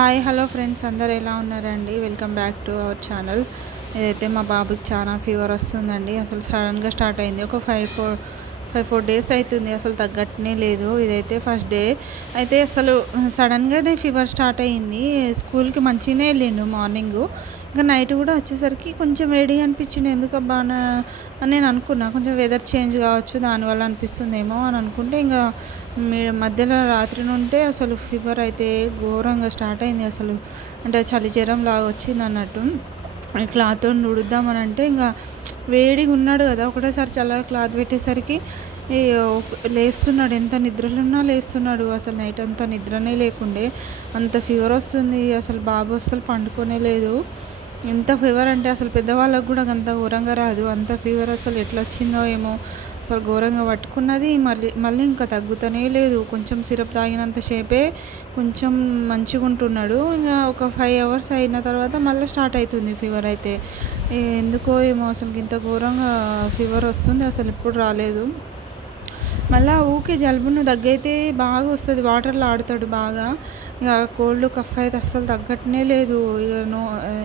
Hi hello friends, అందరు ఎలా ఉన్నారండి? Welcome back to our channel. ఇదైతే మా బాబుకి చాలా ఫీవర్ వస్తుందండి. అసలు సడన్గా స్టార్ట్ అయింది. ఒక ఫైవ్ ఫోర్ డేస్ అవుతుంది. అసలు తగ్గట్నే లేదు. ఇదైతే ఫస్ట్ డే అయితే అసలు సడన్గానే ఫీవర్ స్టార్ట్ అయ్యింది. స్కూల్కి మంచిగానే వెళ్ళిండు మార్నింగు. ఇంకా నైట్ కూడా వచ్చేసరికి కొంచెం వేడిగా అనిపించింది. ఎందుకబ్బా అని నేను అనుకున్నా. కొంచెం వెదర్ చేంజ్ కావచ్చు, దానివల్ల అనిపిస్తుందేమో అని అనుకుంటే ఇంకా మధ్యలో రాత్రి నుంటే అసలు ఫీవర్ అయితే ఘోరంగా స్టార్ట్ అయింది. అసలు అంటే చలి జ్వరం లాగా వచ్చింది అన్నట్టు. క్లాత్తో ఉడుద్దామని అంటే ఇంకా వేడిగా ఉన్నాడు కదా, ఒకటేసారి చల్లగా క్లాత్ పెట్టేసరికి లేస్తున్నాడు. ఎంత నిద్రలో ఉన్నా లేస్తున్నాడు. అసలు నైట్ అంతా నిద్రనే లేకుండే, అంత ఫీవర్ వస్తుంది. అసలు బాబు అసలు పండుకోనే లేదు. ఎంత ఫీవర్ అంటే అసలు పెద్దవాళ్ళకు కూడా అంత ఘోరంగా రాదు. అంత ఫీవర్ అసలు ఎట్లా వచ్చిందో ఏమో, అసలు ఘోరంగా పట్టుకున్నది. మళ్ళీ ఇంకా తగ్గుతూనే లేదు. కొంచెం సిరప్ తాగినంత సేపే కొంచెం మంచిగా ఉంటున్నాడు. ఇంకా ఒక 5 అవర్స్ అయిన తర్వాత మళ్ళీ స్టార్ట్ అవుతుంది ఫీవర్. అయితే ఎందుకో ఏమో అసలు ఇంత ఘోరంగా ఫీవర్ వస్తుంది. అసలు ఎప్పుడు రాలేదు. మళ్ళీ ఊకే జలుబును దగ్గైతే బాగా వస్తుంది. వాటర్లో ఆడుతాడు బాగా. ఇక కోల్డ్ కఫ్ అయితే అస్సలు తగ్గట్నే లేదు. ఇక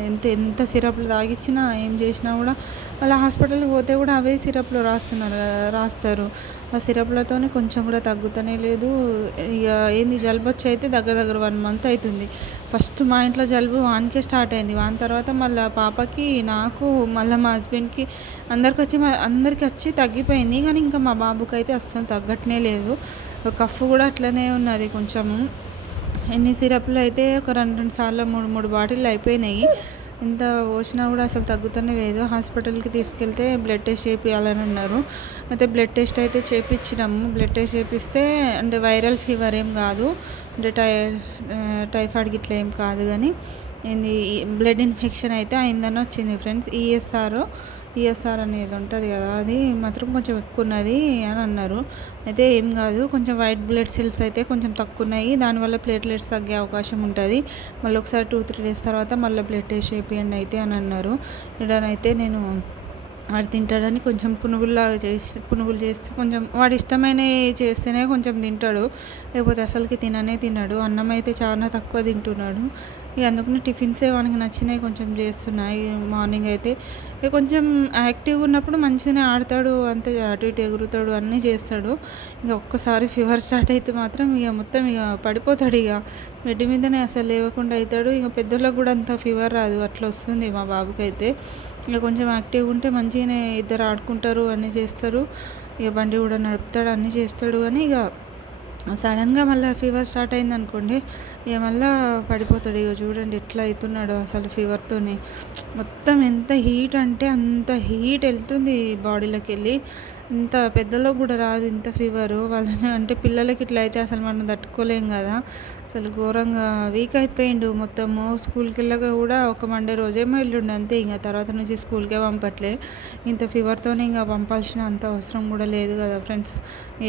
ఎంత ఎంత సిరప్లు తాగిచ్చినా ఏం చేసినా కూడా మళ్ళీ హాస్పిటల్కి పోతే కూడా అవే సిరప్లు రాస్తారు. ఆ సిరప్లతోనే కొంచెం కూడా తగ్గుతూనే లేదు. ఇక ఏంది జలుబు వచ్చి అయితే దగ్గర 1 మంత్ అవుతుంది. ఫస్ట్ మా ఇంట్లో జలుబు వానికే స్టార్ట్ అయింది. వాని తర్వాత మళ్ళీ పాపకి, నాకు, మళ్ళీ మా హస్బెండ్కి అందరికి వచ్చి తగ్గిపోయింది. కానీ ఇంకా మా బాబుకి అయితే అస్సలు తగ్గట్నే లేదు. కఫ్ కూడా అట్లనే ఉన్నది కొంచెము. ఎన్ని సిరప్లు అయితే ఒక 2 సార్లు 3 బాటిల్ అయిపోయినాయి. ఎంత పోసినా కూడా అసలు తగ్గుతూనే లేదు. హాస్పిటల్కి తీసుకెళ్తే బ్లడ్ టెస్ట్ చేయించాలని అన్నారు. అయితే బ్లడ్ టెస్ట్ అయితే చేయించినాము. బ్లడ్ టెస్ట్ చేపిస్తే అంటే వైరల్ ఫీవర్ ఏం కాదు, అంటే టైఫాయిడ్ గిట్లా ఏం కాదు, కానీ ఏంది బ్లడ్ ఇన్ఫెక్షన్ అయితే అయిందని వచ్చింది ఫ్రెండ్స్. ఈఎస్ఆర్ అనేది ఉంటుంది కదా, అది మాత్రం కొంచెం ఎక్కువ ఉన్నది అని అన్నారు. అయితే ఏం కాదు, కొంచెం వైట్ బ్లడ్ సెల్స్ అయితే కొంచెం తక్కువ ఉన్నాయి. దానివల్ల ప్లేట్లెట్స్ తగ్గే అవకాశం ఉంటుంది. మళ్ళీ ఒకసారి 2-3 డేస్ తర్వాత మళ్ళీ బ్లడ్ టెస్ట్ చేయండి అయితే అని అన్నారు. ఇడనైతే నేను వాడు తింటాడని కొంచెం పునుగులు చేస్తే కొంచెం వాడు ఇష్టమైనవి చేస్తేనే కొంచెం తింటాడు, లేకపోతే అసలుకి తినడు. అన్నం అయితే చాలా తక్కువ తింటున్నాడు. ఇక అందుకని టిఫిన్సే వానికి నచ్చినాయి కొంచెం చేస్తున్నాయి. మార్నింగ్ అయితే ఇక కొంచెం యాక్టివ్గా ఉన్నప్పుడు మంచిగానే ఆడతాడు, అంతే అటు ఇటు ఎగురుతాడు, అన్నీ చేస్తాడు. ఇక ఒక్కసారి ఫీవర్ స్టార్ట్ అయితే మాత్రం ఇక మొత్తం ఇక పడిపోతాడు. ఇక బెడ్ మీదనే అసలు లేవకుండా అవుతాడు. ఇక పెద్దోళ్ళకి కూడా అంత ఫీవర్ రాదు, అట్లా వస్తుంది మా బాబుకి అయితే. ఇక కొంచెం యాక్టివ్గా ఉంటే మంచిగానే ఇద్దరు ఆడుకుంటారు, అన్నీ చేస్తారు. ఇక బండి కూడా నడుపుతాడు, అన్నీ చేస్తాడు. కానీ ఇక సడన్గా మళ్ళీ ఫీవర్ స్టార్ట్ అయింది అనుకోండి, ఇక మళ్ళీ పడిపోతాడు. ఇక చూడండి ఎట్లా అవుతున్నాడు అసలు ఫీవర్తోని. మొత్తం ఎంత హీట్ అంటే అంత హీట్ వెళ్తుంది బాడీలోకి వెళ్ళి. ఇంత పెద్దలకు కూడా రాదు ఇంత ఫీవరు. వాళ్ళని అంటే పిల్లలకి ఇట్లా అయితే అసలు మనం తట్టుకోలేం కదా. అసలు ఘోరంగా వీక్ అయిపోయిండు మొత్తము. స్కూల్కి వెళ్ళగా కూడా ఒక మండే రోజేమో వెళ్ళిండు అంతే. ఇంకా తర్వాత నుంచి స్కూల్కే పంపట్లే. ఇంత ఫీవర్తోనే ఇంకా పంపాల్సిన అంత అవసరం కూడా లేదు కదా ఫ్రెండ్స్.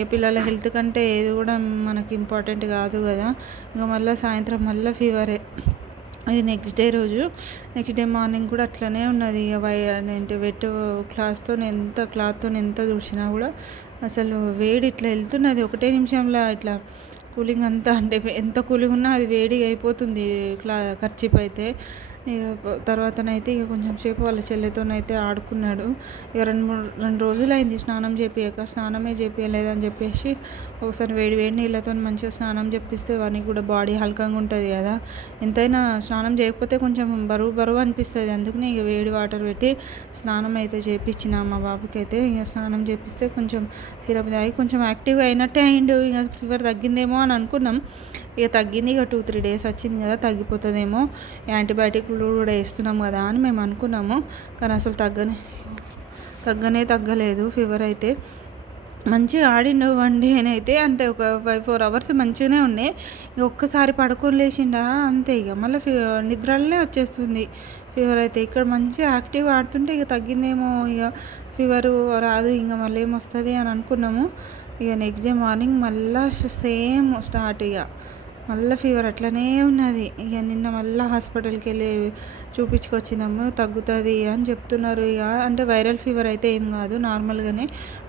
ఏ పిల్లల హెల్త్ కంటే ఏది కూడా మనకి ఇంపార్టెంట్ కాదు కదా. ఇంకా మళ్ళీ సాయంత్రం మళ్ళీ ఫీవరే. అది నెక్స్ట్ డే మార్నింగ్ కూడా అట్లనే ఉన్నది. ఏంటి వెట్ క్లాత్తో ఎంత తుడిచినా కూడా అసలు వేడి ఇట్లా వెళ్తున్నది. ఒకటే నిమిషంలో ఇట్లా కూలింగ్ అంతా, అంటే ఎంత కూలింగ్ ఉన్నా అది వేడిగా అయిపోతుంది కర్చీప్ అయితే. ఇక తర్వాతనైతే ఇక కొంచెం సేపు వాళ్ళ చెల్లెతోనైతే ఆడుకున్నాడు. ఇక 2 రోజులు అయింది స్నానం చేపియక. స్నానమే చేపియలేదని చెప్పేసి ఒకసారి వేడి నీళ్ళతో మంచిగా స్నానం చేపిస్తే వానికి కూడా బాడీ హల్కంగా ఉంటుంది కదా. ఎంతైనా స్నానం చేయకపోతే కొంచెం బరువు అనిపిస్తుంది. అందుకనే ఇక వేడి వాటర్ పెట్టి స్నానం అయితే చేయించిన మా బాబుకి అయితే. ఇక స్నానం చేపిస్తే కొంచెం సిరప్ తాగి కొంచెం యాక్టివ్గా అయినట్టే అయిండు. ఇక ఫీవర్ తగ్గిందేమో అని అనుకున్నాం. ఇక తగ్గింది. ఇక 2-3 డేస్ వచ్చింది కదా, తగ్గిపోతుందేమో, యాంటీబయాటిక్లు కూడా వేస్తున్నాం కదా అని మేము అనుకున్నాము. కానీ అసలు తగ్గలేదు ఫీవర్ అయితే. మంచిగా ఆడిండు వండి అయితే, అంటే ఒక 5-4 అవర్స్ మంచిగానే ఉన్నాయి. ఇక ఒక్కసారి పడుకొని లేచిండా అంతే. ఇక మళ్ళీ నిద్రలనే వచ్చేస్తుంది ఫీవర్ అయితే. ఇక్కడ మంచిగా యాక్టివ్ ఆడుతుంటే ఇక తగ్గిందేమో, ఇక ఫీవరు రాదు, ఇంకా మళ్ళీ ఏమొస్తుంది అని అనుకున్నాము. ఇక నెక్స్ట్ డే మార్నింగ్ మళ్ళీ సేమ్ స్టార్ట్. ఇక మళ్ళీ ఫీవర్ అట్లనే ఉన్నది. ఇక నిన్న మళ్ళీ హాస్పిటల్కి వెళ్ళి చూపించుకొచ్చినాము, తగ్గుతుంది అని చెప్తున్నారు. ఇక అంటే వైరల్ ఫీవర్ అయితే ఏం కాదు, నార్మల్గానే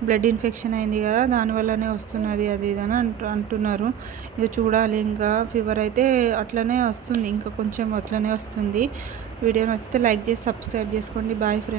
బ్లడ్ ఇన్ఫెక్షన్ అయింది కదా, దానివల్లనే వస్తున్నది అది ఇది అని అంటున్నారు. ఇక చూడాలి, ఇంకా ఫీవర్ అయితే అట్లనే వస్తుంది, ఇంకా కొంచెం అట్లనే వస్తుంది. వీడియో నచ్చితే లైక్ చేసి సబ్స్క్రైబ్ చేసుకోండి. Bye friends.